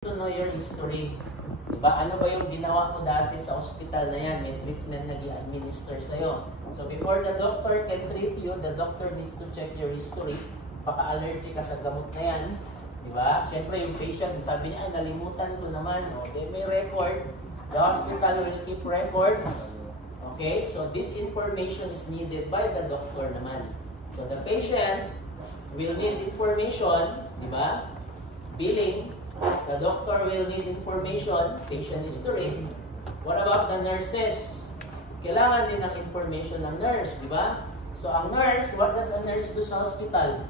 to know your history. Diba? Ano ba yung ginawa mo dati sa hospital na yan? May treatment na i-administer sa'yo. So before the doctor can treat you, the doctor needs to check your history. Baka-allergy ka sa gamot na yan. Diba? Siyempre yung patient, sabi niya, ay nalimutan ko naman. Okay, may record. The hospital will keep records. Okay, so this information is needed by the doctor naman. So the patient will need information, diba? Billing. The doctor will need information, patient history. What about the nurses? Kailangan din ng information ng nurse, di ba? So ang nurse, what does a nurse do sa hospital?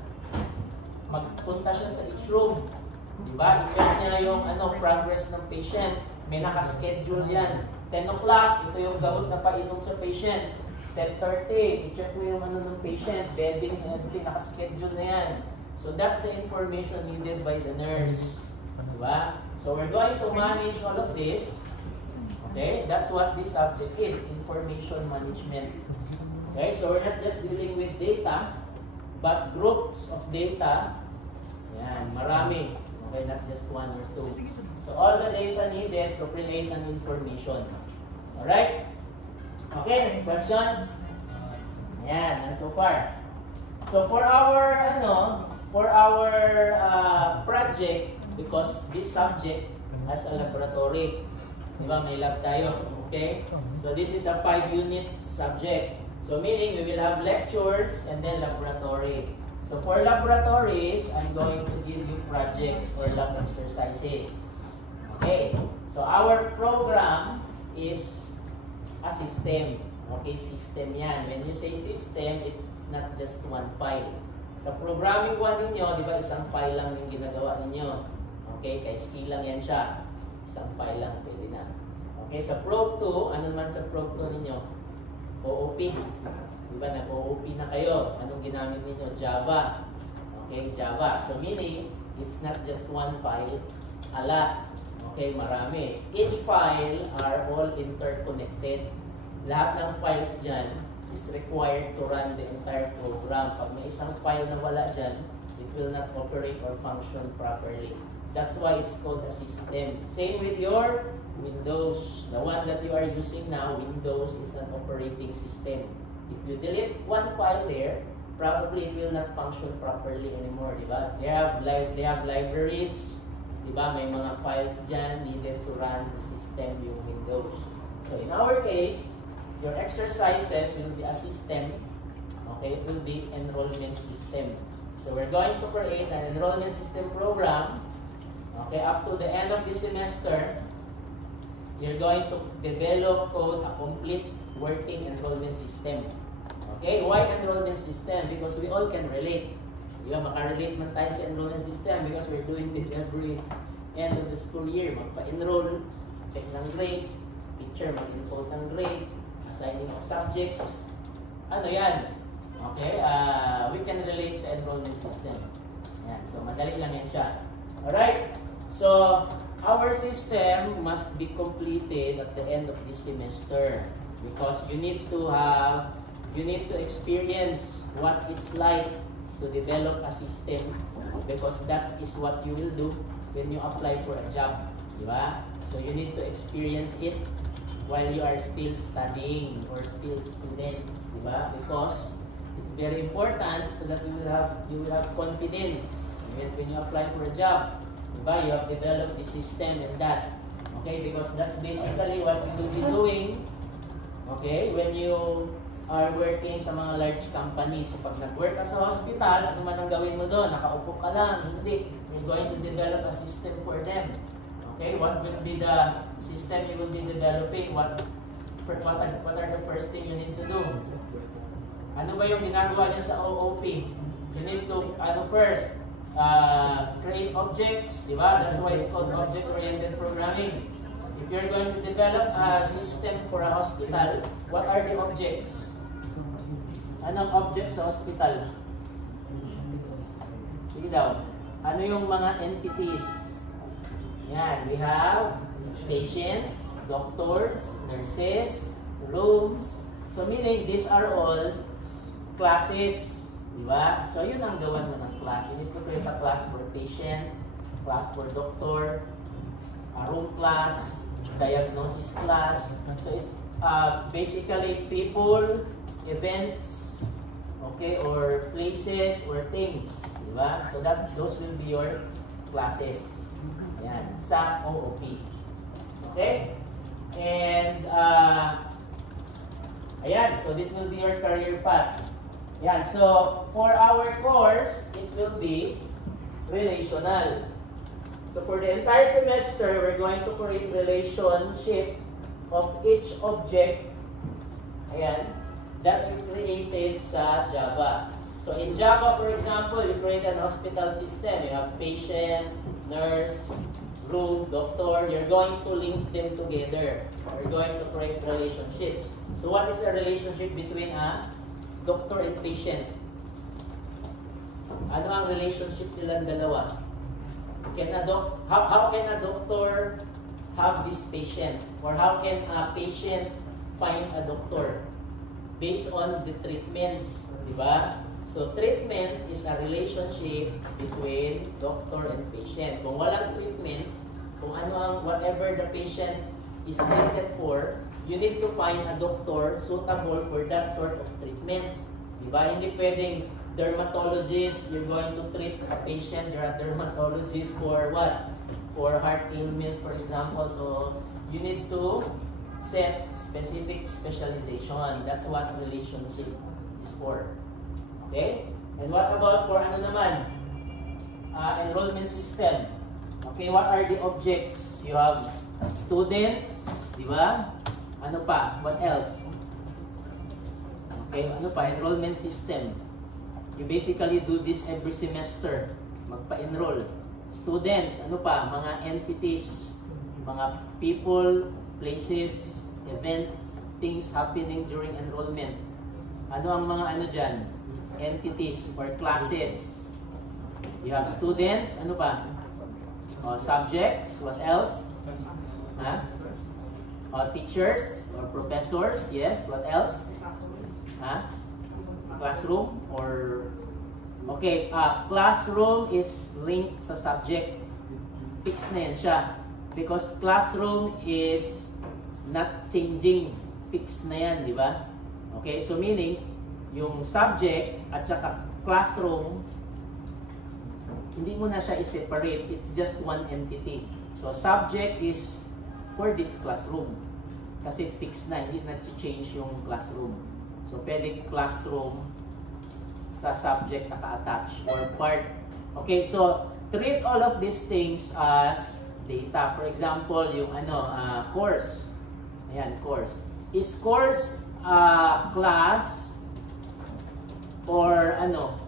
Magpunta siya sa each room, di ba? I-check niya yung progress ng patient. May naka-schedule yan. 10 o'clock, ito yung gamot na painom sa patient. 10:30, i-check mo yung ng patient, bedding and everything, naka-schedule na yan. So that's the information needed by the nurse. Diba? So we're going to manage all of this. Okay? That's what this subject is, information management. Okay? So we're not just dealing with data, but groups of data. Yan, marami. Okay, not just one or two. So all the data needed to create an information. Alright? Okay, questions? Yan, and so far. So for our project, because this subject has a laboratory. Diba? May lab tayo. Okay? So this is a 5-unit subject. So meaning we will have lectures and then laboratory. So for laboratories, I'm going to give you projects or lab exercises. Okay? So our program is a system. Okay? System yan. When you say system, it's not just one file. Sa programming 1 ninyo, di ba, isang file lang yung ginagawa ninyo. Okay, kay C lang yan siya. Isang file lang, pwede na. Okay, sa Probe 2, ano naman sa Probe 2 ninyo? OOP. Diba, nag-OOP na kayo. Anong ginamit ninyo? Java. Okay, Java. So meaning, it's not just one file, a lot. Okay, marami. Each file are all interconnected. Lahat ng files dyan is required to run the entire program. Pag may isang file na wala dyan, it will not operate or function properly. That's why it's called a system. Same with your Windows. The one that you are using now, Windows, is an operating system. If you delete one file there, probably it will not function properly anymore, diba? They have libraries, diba? May mga files dyan needed to run the system yung Windows. So in our case, your exercises will be a system. Okay, it will be enrollment system. So we're going to create an enrollment system program. Okay, up to the end of the semester, you're going to develop a complete working enrollment system. Okay, why enrollment system? Because we all can relate. Diba, makarelate man tayo sa enrollment system because we're doing this every end of the school year. Magpa-enroll, check ng grade, teacher mag-enroll ng grade, assigning of subjects. Ano yan? Okay, we can relate sa enrollment system. Yan, so madali lang yan siya. Alright? So, our system must be completed at the end of this semester because you need to experience what it's like to develop a system because that is what you will do when you apply for a job. Diba? So, you need to experience it while you are still studying or still students. Diba? Because it's very important so that you will have confidence when you apply for a job. Diba? You have developed the system and that. Okay? Because that's basically what you will be doing. Okay? When you are working sa mga large companies. So, pag nag-work ka sa hospital, ano man ang gawin mo doon? Nakaupo ka lang. Hindi. You're going to develop a system for them. Okay? What will be the system you will be developing? What are the first thing you need to do? Ano ba yung ginagawa niya sa OOP? You need to, first, create objects, di ba? That's why it's called object-oriented programming. If you're going to develop a system for a hospital, what are the objects? Anong object sa hospital? Sige daw. Ano yung mga entities? Yan, we have patients, doctors, nurses, rooms. So meaning, these are all classes. Diba? So yun ang gawan mo ng class. You need to create a class for patient, class for doctor, class, diagnosis class. So it's basically people, events, okay, or places or things, di ba? So those will be your classes. Ayan, sa OOP. Okay? And ayan, so this will be your career path. Ayan, so for our course, it will be relational. So for the entire semester, we're going to create relationship of each object, ayan, that we created sa Java. So in Java, for example, you create an hospital system. You have patient, nurse, room, doctor. You're going to link them together. You're going to create relationships. So what is the relationship between a doctor and patient? Ano ang relationship nilang dalawa? How can a doctor have this patient? Or how can a patient find a doctor? Based on the treatment, di ba? So treatment is a relationship between doctor and patient. Kung walang treatment, kung ano ang whatever the patient is treated for, you need to find a doctor suitable for that sort of treatment. Di ba? Hindi pwedeng dermatologist, you're going to treat a patient. There are dermatologists for what? For heart ailments, for example. So you need to set specific specialization. That's what relationship is for. Okay? And what about for ano naman? Enrollment system. Okay, what are the objects? You have students, di ba? Ano pa? What else? Okay, ano pa? Enrollment system. You basically do this every semester. Magpa-enroll. Students, ano pa? Mga entities, mga people, places, events, things happening during enrollment. Ano ang mga ano dyan? Entities or classes. You have students, ano pa? Subjects, what else? Teachers or professors, yes, what else? Classroom or okay, classroom is linked sa subject. Fix na yan siya. Because classroom is not changing. Fix na yan, di ba? Okay, so meaning, yung subject at saka classroom, hindi mo na siya i-separate. It's just one entity. So subject is for this classroom. Kasi fix na, hindi na change yung classroom. So pwede classroom sa subject naka-attach or part. Okay, so treat all of these things as data. For example, yung course. Ayan, course. Is course class or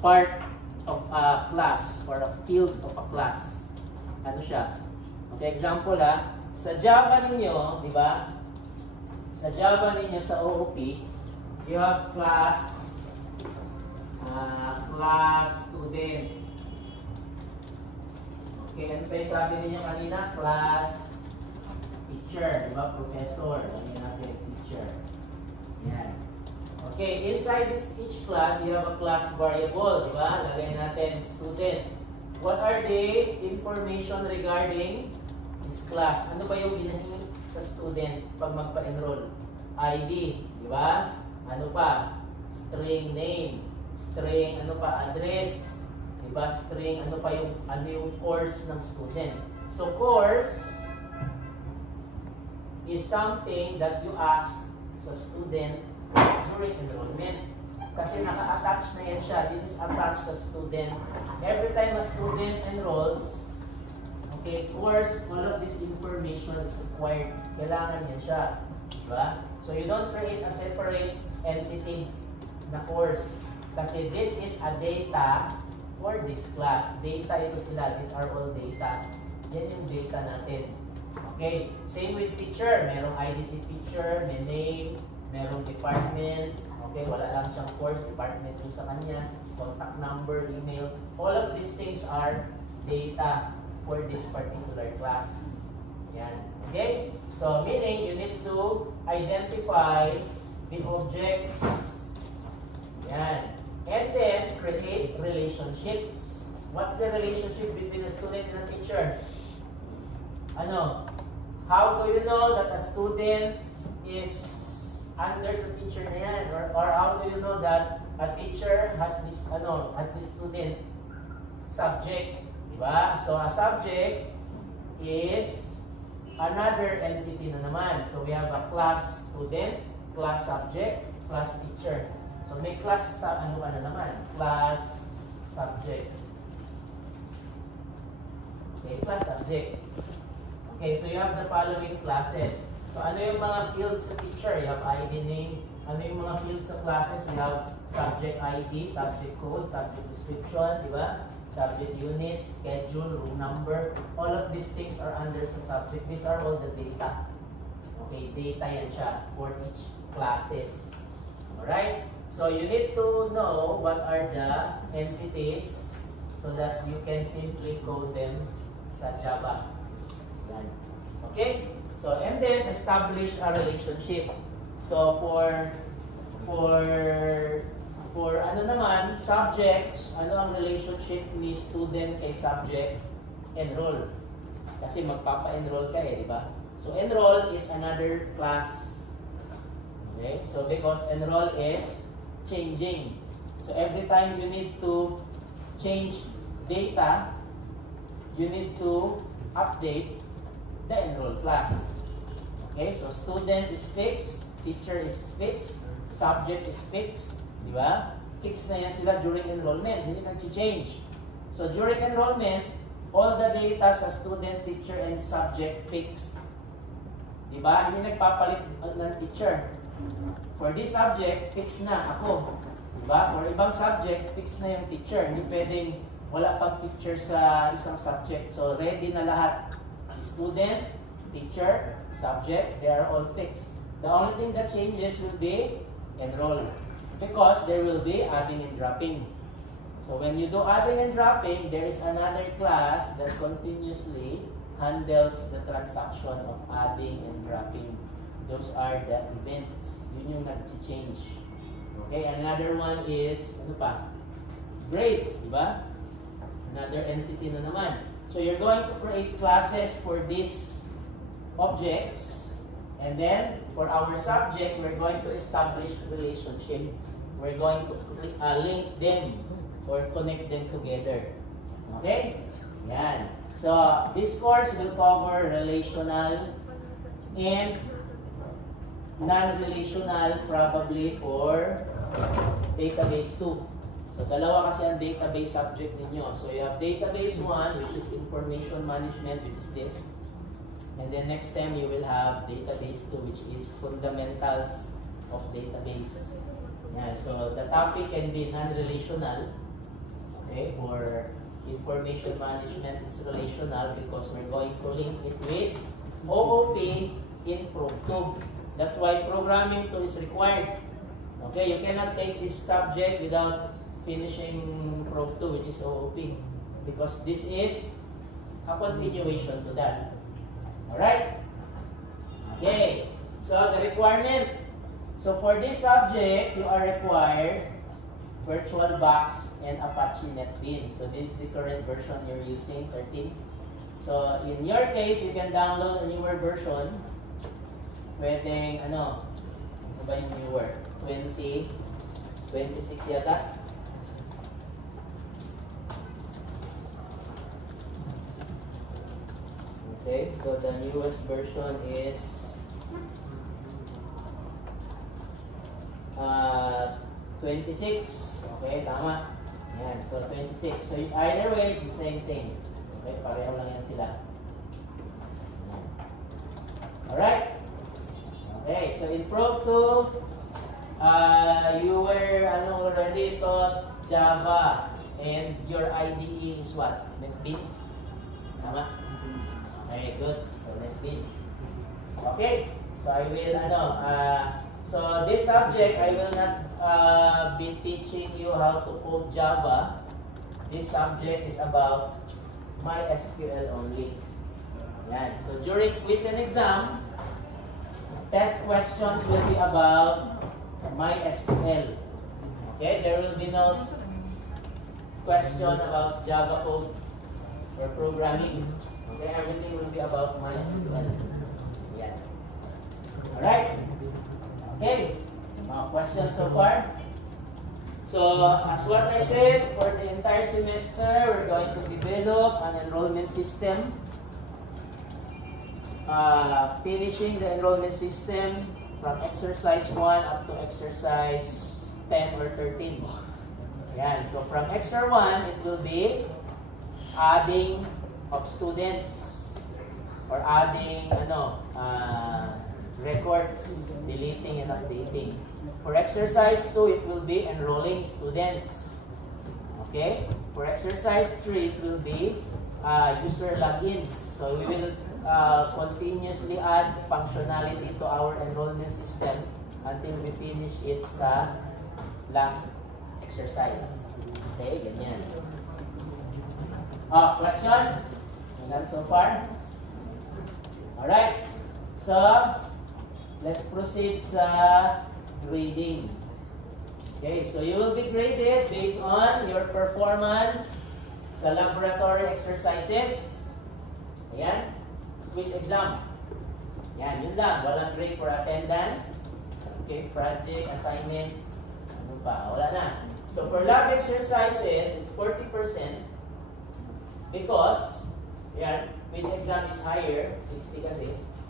part of a class or a field of a class? Ano siya? Okay, example sa Java ninyo, di ba? Sa Java ninyo sa OOP, you have class student. Okay, ano pa yung sabi ninyo kanina? Class teacher, di ba? Professor. Lagyan natin teacher. Yan. Okay, inside each class, you have a class variable, di ba? Lagyan natin student. What are the information regarding this class? Ano ba yung hinahingi sa student pag magpa-enroll? ID, di ba? Ano pa? String name, string address, di ba? String ano yung course ng student. So course is something that you ask sa student during enrollment. Kasi naka-attach na yan siya. This is attached sa student. Every time a student enrolls, okay, course, all of this information is required. Kailangan yan siya. Diba? So you don't create a separate entity na course. Kasi this is a data for this class. Data ito sila. These are all data. Yan yung data natin. Okay, same with teacher. Merong IDC teacher, may name, merong department. Okay, wala lang siyang course, department yung sa kanya, contact number, email. All of these things are data for this particular class. Yan. Okay? So, meaning you need to identify the objects. Yan. And then, create relationships. What's the relationship between a student and a teacher? how do you know that a student is under sa teacher na yan? Or how do you know that a teacher has this student subject? Diba? So a subject is another entity na naman. So we have a class student, class subject, class teacher. So may class sa ano na naman? Class subject. Okay, class subject. Okay, so you have the following classes. So ano yung mga fields sa teacher? You have ID name. Ano yung mga fields sa classes? You have subject ID, subject code, subject description, di ba? Subject unit, schedule, room number. All of these things are under sa subject. These are all the data. Okay, data yan siya for each classes. Alright? So you need to know what are the entities so that you can simply code them sa Java. Yan. Okay? So, and then establish a relationship. So, for ano naman, subjects, ano ang relationship ni student kay subject? Enroll. Kasi magpapa-enroll ka di ba? So, enroll is another class. Okay? So, because enroll is changing. So, every time you need to change data, you need to update the enroll class. Okay, so student is fixed, teacher is fixed, subject is fixed, di ba? Fixed na yan sila during enrollment, hindi nag-change. So during enrollment, all the data sa student, teacher, and subject fixed. Di ba? Hindi nagpapalit ng teacher. For this subject, fixed na ako. Di ba? For ibang subject, fixed na yung teacher. Hindi pwedeng wala pang teacher sa isang subject. So ready na lahat. Student, teacher, subject, they are all fixed. The only thing that changes will be enroll. Because there will be adding and dropping. So when you do adding and dropping, there is another class that continuously handles the transaction of adding and dropping. Those are the events. Yun yung nag-change. Okay, another one is, ano pa? Grades, di ba? Another entity na naman. So you're going to create classes for these objects, and then for our subject, we're going to establish a relationship. We're going to link them or connect them together. Okay? Yan. So this course will cover relational and non-relational, probably for database 2. So, dalawa kasi ang database subject ninyo. So, you have database 1, which is information management, which is this. And then next time, you will have database 2, which is fundamentals of database. Yeah, so, the topic can be non-relational. Okay, for information management, it's relational because we're going to link it with OOP in Prog2. That's why programming 2 is required. Okay, you cannot take this subject without finishing Prog2, which is OOP, because this is a continuation to that. Alright? Okay, so the requirement. So for this subject, you are required VirtualBox and Apache NetBeans. So this is the current version you're using, 13. So in your case, you can download a newer version. Pwedeng, ano ba yung newer? 26 yata? Okay, so the newest version is 26. Okay, tama. Yan, so 26. So either way, it's the same thing. Okay, pareho lang yan sila. Alright? Okay, so in Prog2, you were already taught Java, and your IDE is what? NetBeans? Tama? Okay, good. So NetBeans. Okay, so I will so this subject I will not be teaching you how to code Java. This subject is about MySQL only. Yan. So during quiz and exam, test questions will be about MySQL. Okay, there will be no question about Java code or programming. Okay, everything will be about MySQL. Alright? Okay. Mga questions so far? So, as what I said, for the entire semester, we're going to develop an enrollment system. Finishing the enrollment system from exercise 1 up to exercise 10 or 13. Yan. So, from exer 1, it will be adding of students or adding records, deleting and updating. For exercise 2, it will be enrolling students. Okay? For exercise 3, it will be user logins. So we will continuously add functionality to our enrollment system until we finish it sa last exercise. Okay? Ganyan. Questions? None so far? Alright. So, let's proceed sa grading. Okay, so you will be graded based on your performance sa laboratory exercises. Ayan. Quiz exam. Yan, yun lang. Walang grade for attendance. Okay, project, assignment. Ano pa? Wala na. So for lab exercises, it's 40% because, yan, quiz exam is higher, 60 kasi.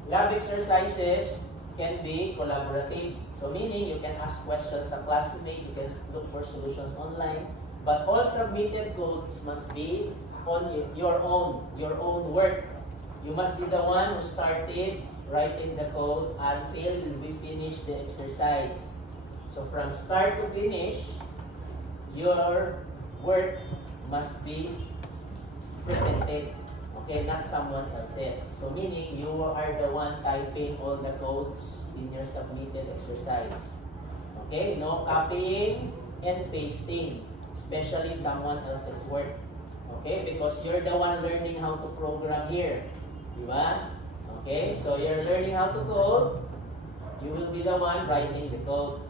Lab exercises can be collaborative. So meaning you can ask questions sa classmate, you can look for solutions online, but all submitted codes must be on your own work. You must be the one who started writing the code until we finish the exercise. So from start to finish, your work must be presented. Okay, not someone else's. So meaning you are the one typing all the codes in your submitted exercise. Okay, no copying and pasting, especially someone else's work. Okay, because you're the one learning how to program here. Diba? Okay, so you're learning how to code. You will be the one writing the code.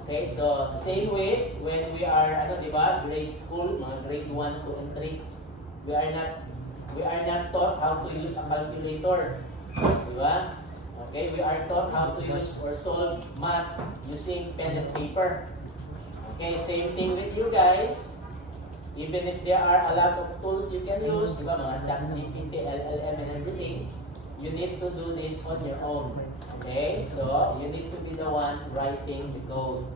Okay, so same way when we are diba, grade school, mga grade 1, 2, and 3, we are not taught how to use a calculator. Diba? Okay, we are taught how to use or solve math using pen and paper. Okay, same thing with you guys. Even if there are a lot of tools you can use, diba, mga ChatGPT, LLM, and everything, you need to do this on your own. Okay, so you need to be the one writing the code.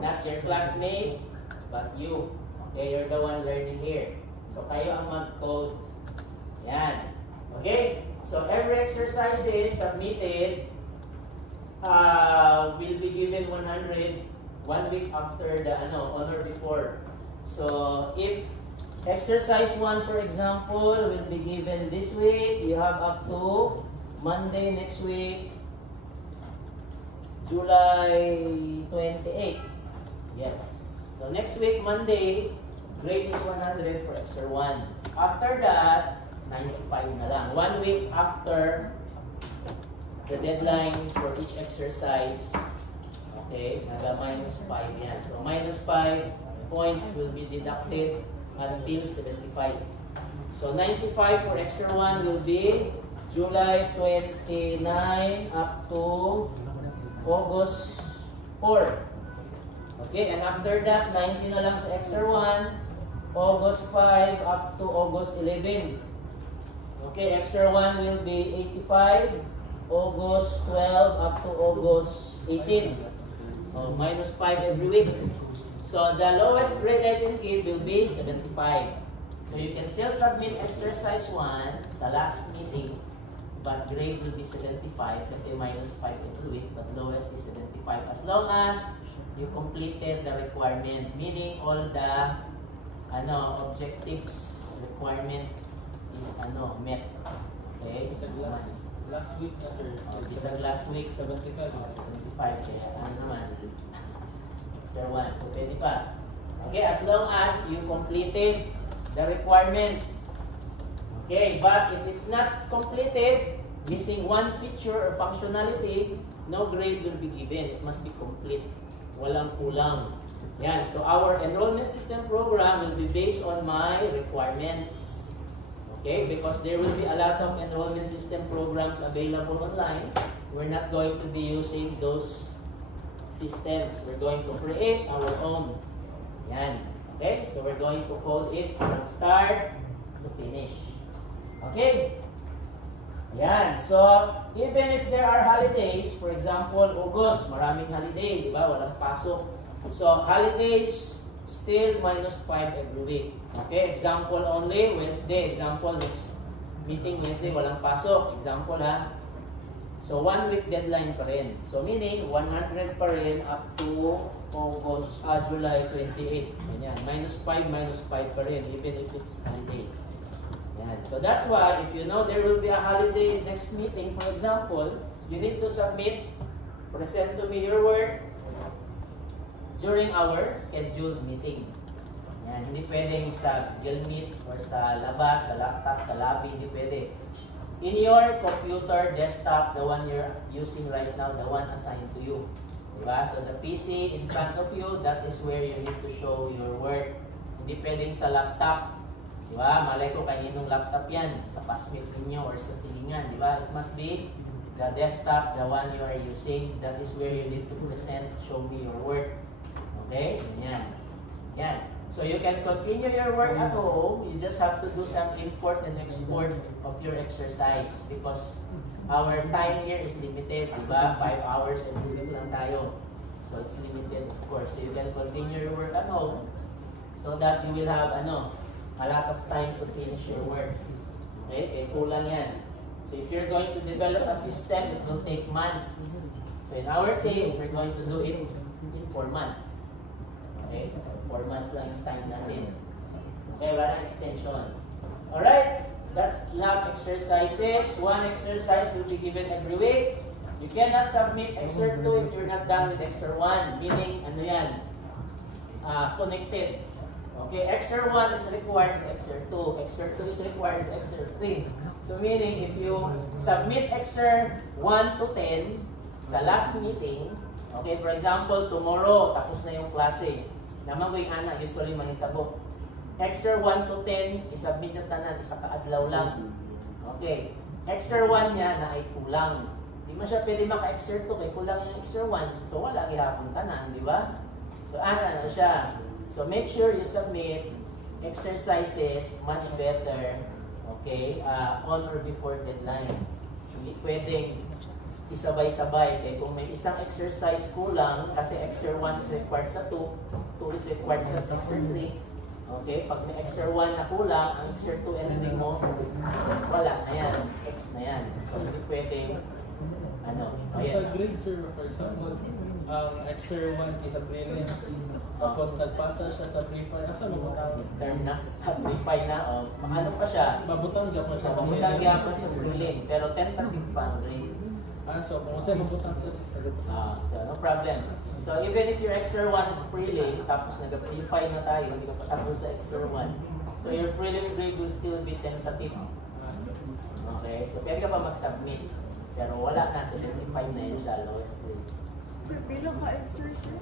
Not your classmate, but you. Okay, you're the one learning here. So kayo ang mag-code. Yan. Okay? So every exercise is submitted will be given 100 1 week after the on or before. So if exercise 1, for example, will be given this week, you have up to Monday next week, July 28. Yes. So next week, Monday, grade is 100 for exer 1. After that, 95 na lang. 1 week after the deadline for each exercise, okay, naga minus 5 yan. So minus 5 points will be deducted until 75. So 95 for exer 1 will be July 29 up to August 4. Okay, and after that, 90 na lang sa exer 1, August 5 up to August 11. Okay, exer 1 will be 85, August 12 up to August 18. So, minus 5 every week. So, the lowest grade I can give will be 75. So, you can still submit exercise 1 sa last meeting, but grade will be 75 kasi minus 5 every week, but lowest is 75 as long as you completed the requirement, meaning all the objectives requirement is met. Okay? Last week na sir. Isang last week 75. 75 kaya naman exer 1, so pwede pa. Okay, as long as you completed the requirements. Okay, but if it's not completed, missing one feature or functionality, no grade will be given. It must be complete. Walang kulang. Yan. So our enrollment system program will be based on my requirements. Okay? Because there will be a lot of enrollment system programs available online. we're not going to be using those systems. We're going to create our own. Yan. Okay? So we're going to code it from start to finish. Okay? Yan. So, even if there are holidays, for example, August, maraming holiday, di ba? Walang pasok. So, holidays, still minus 5 every week. Okay? Example only, Wednesday. Example, next meeting Wednesday, walang pasok. Example ha. So, 1 week deadline pa rin. So, meaning, 100 pa rin up to August, July 28. Ganyan. Minus 5 pa rin, even if it's holiday. Yan. So, that's why, if you know there will be a holiday next meeting, for example, you need to submit, present to me your work during our scheduled meeting. Yan. Hindi pwedeng sa Google Meet or sa labas, sa laptop, sa lobby, hindi pwede. In your computer, desktop, the one you're using right now, the one assigned to you. Diba? So the PC in front of you, that is where you need to show your work. Hindi pwedeng sa laptop. Diba? Malay ko kaninong laptop yan, sa passmate ninyo or sa silingan. Diba? It must be the desktop, the one you are using. That is where you need to present, show me your work. Okay? Yan. Yan. So you can continue your work at home. You just have to do some import and export of your exercise because our time here is limited, diba? 5 hours every week lang tayo. So it's limited, of course. So you can continue your work at home so that you will have a lot of time to finish your work. Okay? Kulang yan. So if you're going to develop a system, it will take months. So in our case, we're going to do it in 4 months. Okay, so 4 months lang yung time natin. Okay, wala na extension. Alright, that's lab exercises. 1 exercise will be given every week. You cannot submit Exer 2 if you're not done with Exer 1. Meaning, ano yan? Connected. Okay, Exer 1 is required sa Exer 2. Exer 2 is required sa Exer 3. So meaning, if you submit Exer 1 to 10 sa last meeting, okay, for example, tomorrow, tapos na yung klase. Naman ko yung anak, usually mahitabo. Exer 1 to 10, isubmit na tanan, isa kaadlaw lang. Okay. Exer 1 niya na ay kulang. Di mo siya pwede maka-Exer 2, kaya kulang yung Exer 1. So, wala gihapon tanan, di ba? So, ana na siya. So, make sure you submit exercises much better, okay, on or before deadline. Hindi pwedeng isabay-sabay. Kaya kung may isang exercise kulang, kasi Exer 1 is required sa 2, 2 is required sa Exer 3. Okay? Pag may Exer 1 na kulang, ang Exer 2 ending mo, wala na yan. X na yan. So, hindi pwedeng, Sa grade, sir, for example, Exer 1 is a prelim. Tapos nagpasa siya sa pre-5. Asa mabutang? Term na, pre-5 na, ano pa siya? Mabutang gapon siya sa Mabutang gapon sa prelim, pero tentative pa ang grade. So kung saan mabutang sa sister. So no problem. So even if your Exer 1 is prelim, tapos nag-pre-5 na tayo, hindi ka pa tapos sa Exer 1. So your prelim grade will still be tentative. Okay, so pwede ka pa mag-submit. Pero wala na, 75 na yun siya, lowest grade. Sir, bilang ka Exer, sir?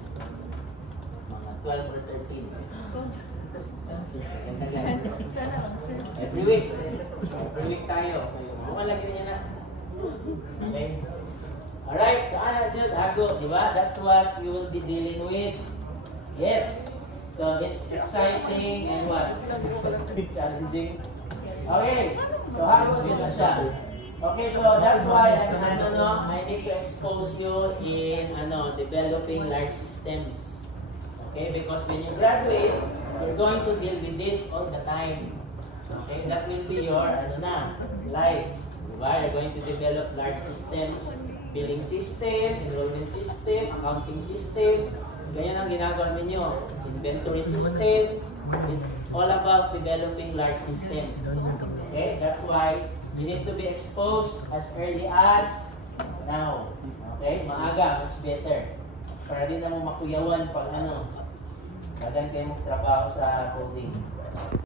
Mga 12 or 13. Ganda-ganda. Every week tayo. Malagyan niya na. Okay? Alright, so Jude, Hago, di ba? That's what you will be dealing with. Yes. So it's exciting and what? Challenging. Okay. So Hago, yun na siya. Okay, so that's why I need to expose you in developing large systems. Okay, because when you graduate, you're going to deal with this all the time. Okay, that will be your life. Diba? You're going to develop large systems, billing system, enrollment system, accounting system. Ganyan ang ginagawa ninyo. Inventory system. It's all about developing large systems. Okay, that's why you need to be exposed as early as now. Okay? Maaga, much better. Para din na mo makuyawan pag dagan kayo magtrabaho sa coding.